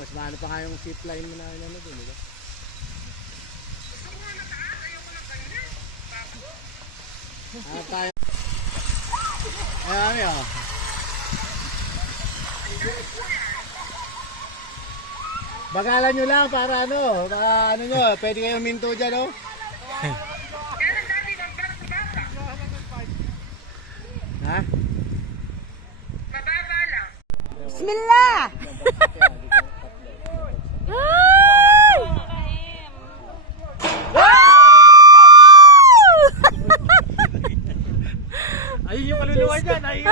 mas mahal pa nga yung zip line mo na ano doon, di ba? Ah, tayo. Ayan, oh. Bagalan nyo lang para ano nyo, pwede kayong minto dyan, oh. Ha? Bismillah! Ayun yung kaluluwa dyan, ayun.